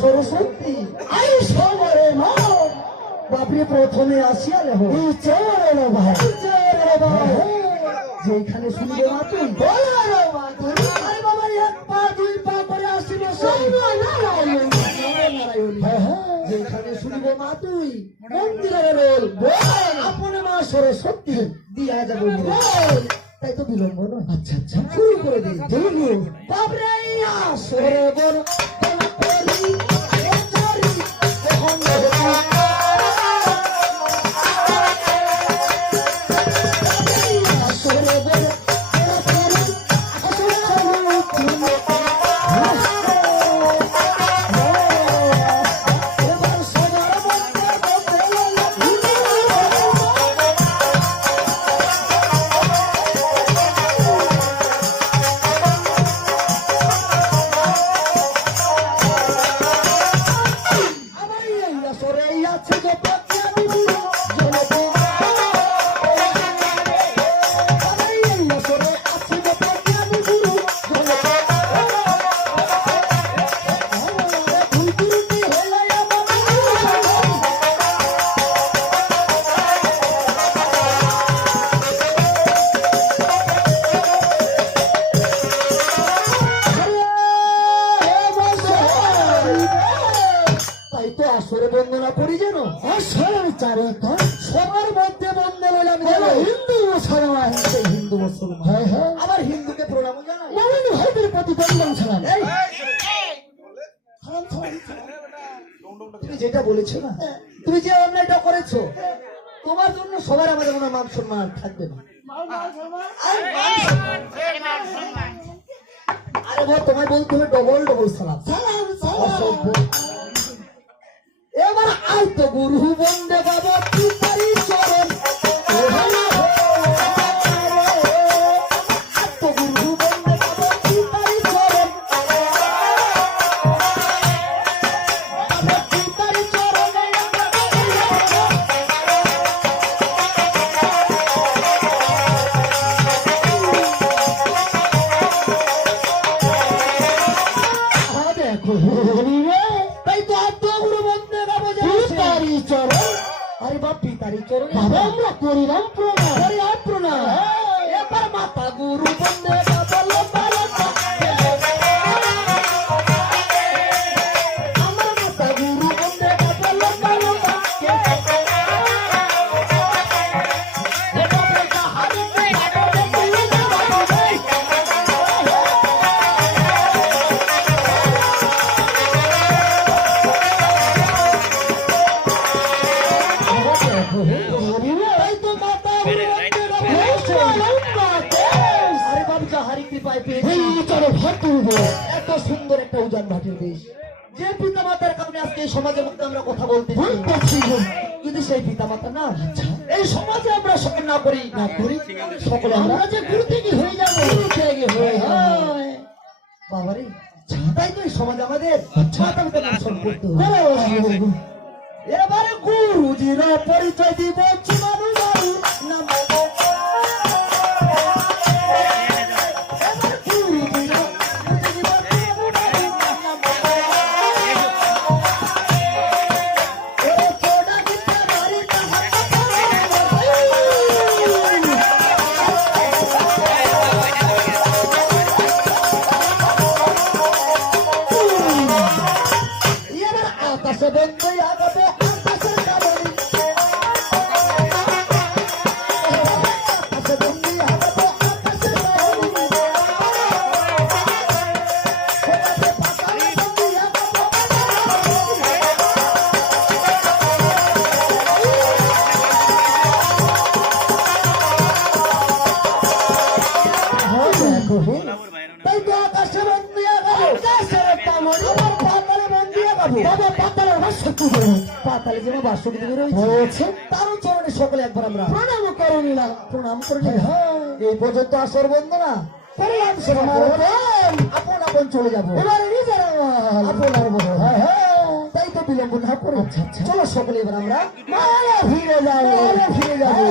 Saraswati I সবরে মা বাপরে প্রথমে আসিয়ালে হো চোরের ভাই যেখানে শুনবে মা তুই বলার মা তুই আরে বাবা এক পা দুই পা করে আসিব নারায়ণ যেখানে শুনবে মা তুই মন্দিরের রোল আপনে মা সরস্বতী দিয়া যাবে তাই তো বিলম্ব না আচ্ছা আচ্ছা শুরু করে দিই বাপরে আসরে বল বন্দনা করি যেন সবার মধ্যে বন্দনা হইলাম হিন্দু মুসলমান হিন্দু মুসলমান আবার হিন্দুকে প্রণাম জানাই ভাইদের প্রতি বন্দন সালাম তুমি যেটা বলেছো না তুমি যে অন্যায়টা করেছো তোমার জন্য সবার আমাদের মনে মান সম্মান থাকবে না আরে ভাই তোমায় বলতে হবে ডবল ডবল সালাম এবার আই তো গুরু বন্দে বাবা পিতারি চরণ গুরু বন্দে বাবা পিতারি চরণ পিতারি চরণ দেখো তাই তো আত্ম গুরু বন্দে আরে বাপ পিতারি চরণ বাবা আমরা করিলাম প্রণাম এবার মাতা গুরু বন্দে আমার মাতা গুরু বন্দে এত সুন্দর একটা উজান ভাটির দেশ যে পিতা মাতার কারণে আজকে এই সমাজের মধ্যে আমরা কথা বলতেছি যদি সেই পিতা মাতা না এই সমাজে আমরা সকল না করি সকলে আমরা যে গুরু থেকে হয়ে যাবো বাবারে তাই তো এই সমাজ আমাদের মাতা পিতা দর্শন করতে হবে এবারে গুরুজির পরিচয় দিব চিমানু বাবু নাম পাতালে যেন বাসুকি রয়েছে তারও চরণে সকলে একবার আমরা প্রণাম করে নিলাম এই পর্যন্ত আসর বন্দনা আপন আপন চলে যাবো তাই তো বিলম্ব না করে চলো সকলে এবার আমরা ফিরে যাবো